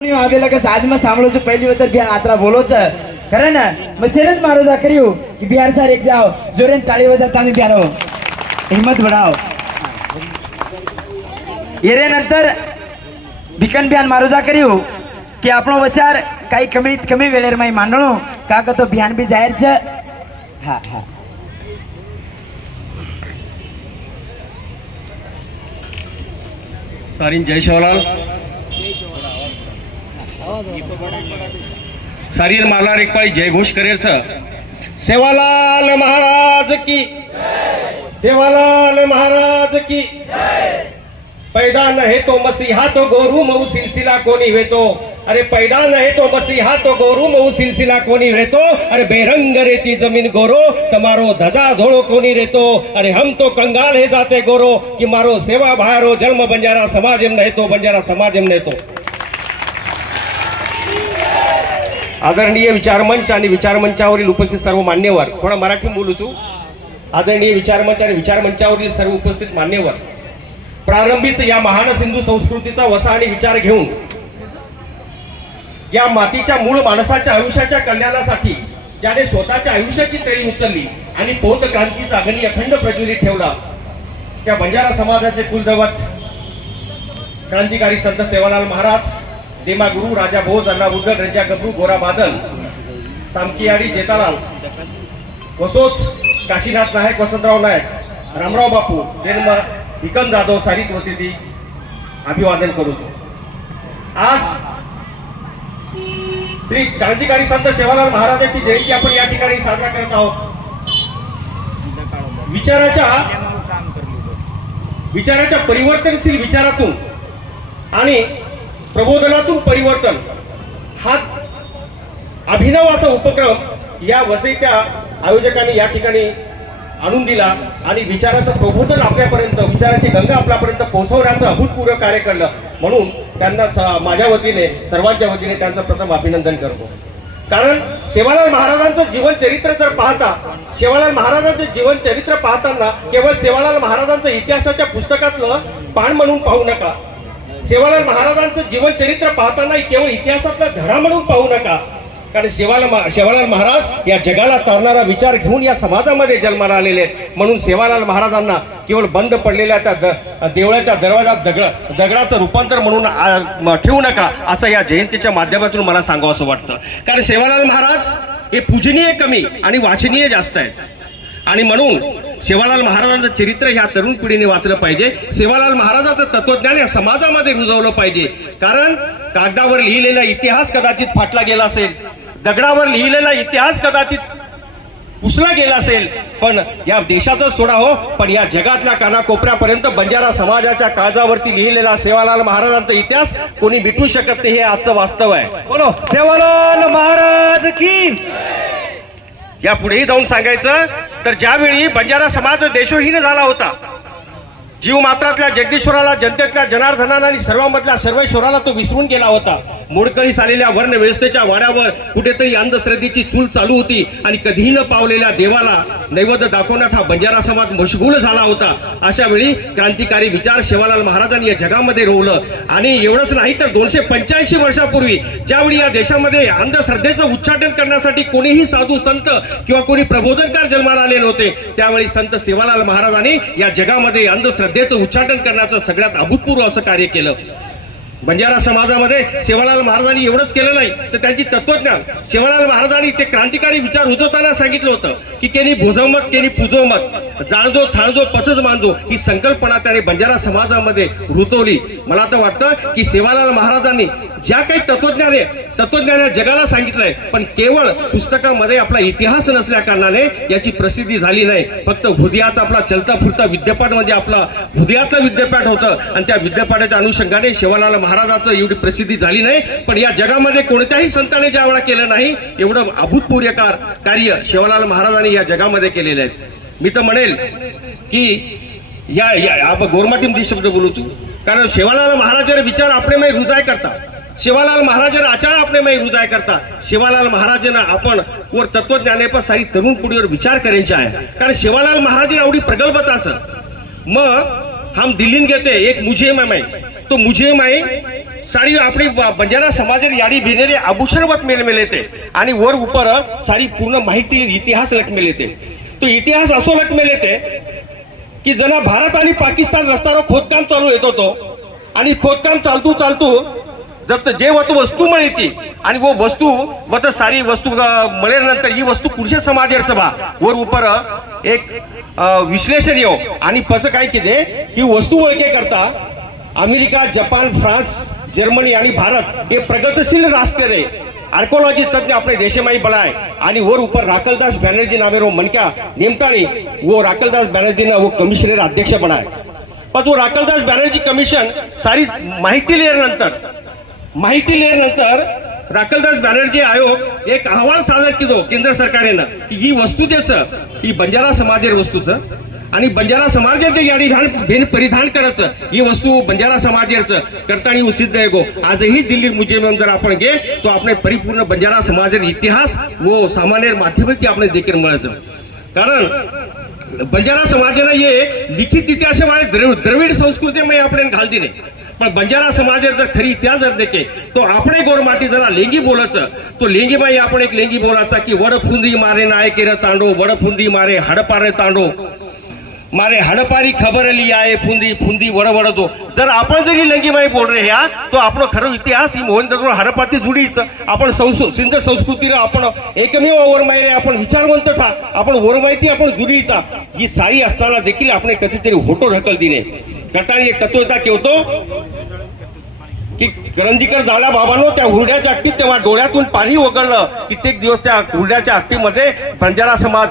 કર્યું કે આપણો વિચાર કઈ કમી કમી વેલેર વેલેરમાં માંડણું. કાં તો બિહાન બી જાહેર છે. હા હા. સારી જય શિવલાલ शरीर मालार एक पाळी जयघोष करेलच सेवालाल महाराज की सेवालाल महाराज की. पैदा नहे तो मसीहा तो गोरू मऊ सिलसिला कोणी वेतो. अरे पैदा नहे तो मसीहा तो गोरू मऊ सिलसिला कोणी रेतो अरे बेरंग रेती जमीन गोरो तमारो धजा धोळो कोणी रेतो. अरे हम तो कंगाल हे जाते गोरो की मारो सेवा भारो जन्म बंजारा समाज एम नहीं तो बंजारा समाज एम नहीं तो. आदरणीय विचारमंच आणि विचारमंचावरील उपस्थित सर्व मान्यवर थोडा मराठी बोलू तू? आदरणीय विचारमंच आणि विचारमंचावरील सर्व उपस्थित मान्यवर प्रारंभीच या महान सिंधू संस्कृतीचा वसा आणि विचार घेऊन या मातीच्या मूळ माणसाच्या आयुष्याच्या कल्याणासाठी ज्याने स्वतःच्या आयुष्याची तरी उचलली आणि पोट क्रांतीचा अग्नी अखंड प्रज्वलित ठेवला त्या बंजारा समाजाचे कुलदैवत क्रांतिकारी संत सेवालाल महाराज देमा गुरु राजा भोज अण्णा बुद्धल रंजा गबरू गोरा बादल सामकियाडी जेतालाल वसोच काशीनाथ नायक वसंतराव नायक रामराव बापू जन्म विकम जाधव सारित वतीती ती अभिवादन करू आज श्री क्रांतिकारी संत सेवालाल महाराजांची जयंती आपण या ठिकाणी साजरा करत आहोत. विचाराच्या विचाराच्या परिवर्तनशील विचारातून आणि प्रबोधनातून परिवर्तन. हा अभिनव असा उपक्रम या वसईच्या आयोजकांनी या ठिकाणी आणून दिला आणि विचाराचं प्रबोधन आपल्यापर्यंत विचाराची गंगा आपल्यापर्यंत पोहोचवण्याचं अभूतपूर्व कार्य केलं म्हणून त्यांना माझ्या वतीने सर्वांच्या वतीने त्यांचं प्रथम अभिनंदन करतो. कारण सेवालाल महाराजांचं जीवन चरित्र जर पाहता सेवालाल महाराजांचं जीवन चरित्र पाहताना केवळ सेवालाल महाराजांचं इतिहासाच्या पुस्तकातलं पान म्हणून पाहू नका. सेवालाल महाराजांचं जीवनचरित्र पाहताना केवळ इतिहासातला धडा म्हणून पाहू नका. कारण सेवालाल मा- सेवालाल महाराज या जगाला तारणारा विचार घेऊन या समाजामध्ये जन्माला आलेले आहेत. म्हणून सेवालाल महाराजांना केवळ बंद पडलेल्या त्या द- देवळाच्या दरवाजात दगड दगडाचं रूपांतर म्हणून ठेवू नका असं या जयंतीच्या माध्यमातून मला सांगावं असं वाटतं. कारण सेवालाल महाराज हे पूजनीय कमी आणि वाचनीय जास्त आहेत. आणि म्हणून सेवालाल महाराजांचं चरित्र ह्या तरुण पिढीने वाचलं पाहिजे. सेवालाल महाराजांचं तत्वज्ञान या समाजामध्ये रुजवलं पाहिजे. कारण कागदावर लिहिलेला इतिहास कदाचित फाटला गेला असेल दगडावर लिहिलेला इतिहास कदाचित पुसला गेला असेल पण या देशाचाच सोडा हो पण या जगातल्या कानाकोपऱ्यापर्यंत बंजारा समाजाच्या काळजावरती लिहिलेला सेवालाल महाराजांचा इतिहास कोणी मिटवू शकत नाही हे आजचं वास्तव आहे. बोलो सेवालाल महाराज की या पुढेही जाऊन सांगायचं तर ज्यावेळी बंजारा समाज देशोहीन झाला होता जीव मात्रातल्या जगदीश्वराला जनतेतल्या जनार्दनाला आणि सर्वांमधल्या सर्वेश्वराला तो विसरून गेला होता. मोडकळीस आलेल्या वर्ण व्यवस्थेच्या वाड्यावर कुठेतरी अंधश्रद्धेची चूल चालू होती आणि कधीही न पावलेल्या देवाला नैवेद्य दाखवण्यात हा बंजारा समाज मशगूल झाला होता. अशा वेळी क्रांतिकारी विचार शेवालाल महाराजांनी या जगामध्ये रोवलं. आणि एवढंच नाही तर दोनशे पंच्याऐंशी वर्षापूर्वी ज्यावेळी या देशामध्ये अंधश्रद्धेचं उच्चाटन करण्यासाठी कोणीही साधू संत किंवा कोणी प्रबोधनकार जन्माला आले नव्हते त्यावेळी संत सेवालाल महाराजांनी या जगामध्ये अंधश्रद्धेचं उच्चाटन करण्याचं सगळ्यात अभूतपूर्व असं कार्य केलं. बंजारा समाजामध्ये सेवालाल महाराजांनी एवढंच केलं नाही तर त्यांची तत्वज्ञान. सेवालाल महाराजांनी ते क्रांतिकारी विचार रुजवताना सांगितलं होतं की त्यांनी भुजवमत त्यांनी पुजवमत जाणजो छाणजो पचज मानजो ही संकल्पना त्याने बंजारा समाजामध्ये रुतवली. मला तर वाटतं की सेवालाल महाराजांनी ज्या काही तत्वज्ञाने तत्वज्ञान जगाला सांगितलंय पण केवळ पुस्तकामध्ये आपला इतिहास नसल्या कारणाने याची प्रसिद्धी झाली नाही. फक्त हृदयाचा आपला चलता फुरता विद्यापीठ म्हणजे आपला हृदयातलं विद्यापीठ होतं आणि त्या विद्यापीठाच्या अनुषंगाने शिवालाल महाराजाचं एवढी प्रसिद्धी झाली नाही. पण या जगामध्ये कोणत्याही संताने ज्यावेळा केलं नाही एवढं अभूतपूर्यकार कार्य शिवालाल महाराजांनी या जगामध्ये केलेले आहेत मी तर म्हणेल की या आपण गोरमाटीमध्ये शब्द बोलू कारण शिवालाल महाराज विचार आपले हृदय करता शिवालाल महाराज आचार अपने में हृदय करता. शिवालाल महाराज ने आपण वर तत्वज्ञाने पण सारी तरुण पिढीवर विचार करायचे आहे. कारण शिवालाल महाराज आवडी प्रगल्भता असत मग हम दिल्लीन घेते एक मुझे माई. तो मुझे माई सारी आपली बंजारा समाज याडी भिनेरे आभूषणवत मेल मेलेते आणि वर उपर सारी पूर्ण माहिती इतिहास लखमेल लेते तो इतिहास असो लखमेल लेते की जना भारत आणि पाकिस्तान रस्त्यावर खोदकाम चालू येत होतो. आणि खोदकाम चालतो चालतो जब जे वत वस्तू मिळती आणि वो वस्तू वत सारी वस्तू मिळेनंतर ही वस्तू पुढच्या समाजेरचं बा. वर उपर एक विश्लेषण येऊ आणि पच काय किती की वस्तू ओळखे करता अमेरिका जपान फ्रान्स जर्मनी आणि भारत हे प्रगतशील राष्ट्र रे. आर्कोलॉजी तज्ञ आपले देशमाई बलाय. आणि वर उपर राकलदास बॅनर्जी नावे रो मनक्या नेमतानी वो राकलदास बॅनर्जीना वो कमिशनर अध्यक्ष बनाय पण तो राकलदास बॅनर्जी कमिशन सारी माहिती लिहिल्यानंतर माहिती लिहिल्यानंतर राकलदास बॅनर्जी आयोग एक अहवाल सादर केलो केंद्र सरकारेनं की ही वस्तू त्याचं ही बंजारा समाजेर वस्तूचं आणि बंजारा समाजाचे याडी भान भेन परिधान करायचं ही वस्तू बंजारा समाजेरचं करताना वो सिद्ध आहे गो. आजही दिल्ली म्युझियम जर आपण गे तो आपण परिपूर्ण बंजारा समाजेर इतिहास व सामान्य माध्यमाची आपण देखील मिळतं. कारण बंजारा समाजानं हे लिखित इतिहासामुळे द्रव द्रविड संस्कृतीमध्ये आपण घालती नाही. पण बंजारा समाजात जर खरी इतिहास जर देखे तो આપણે गोरमाटी जरा लेंगी बोलायचं तो लेंगीबाई आपण एक लेंगी बोलायचा की वड फुंदी मारे नाय केर तांडो वड फुंदी मारे हडपारे तांडो मारे हडपारी खबर ली आहे फुंदी फुंदी वड वडतो जर आपण जरी ही बोल रे ह्या तो आपण खरं इतिहास ही मोहन दगड हडपाती जुडीच. आपण संस्कृ सिंध संस्कृतीला आपण एकमेव ओरमायरे आपण विचारवंत था. आपण ओरमाहिती आपण जुडीचा. ही सारी असताना देखील आपण कधीतरी होटो ढकल दिने. गटाने एक तत्वता केवतो की करंजीकर झाला बाबानो त्या हुरड्याच्या अट्टीत तेव्हा डोळ्यातून पाणी वगळलं. कित्येक दिवस त्या हुरड्याच्या अट्टीमध्ये बंजारा समाज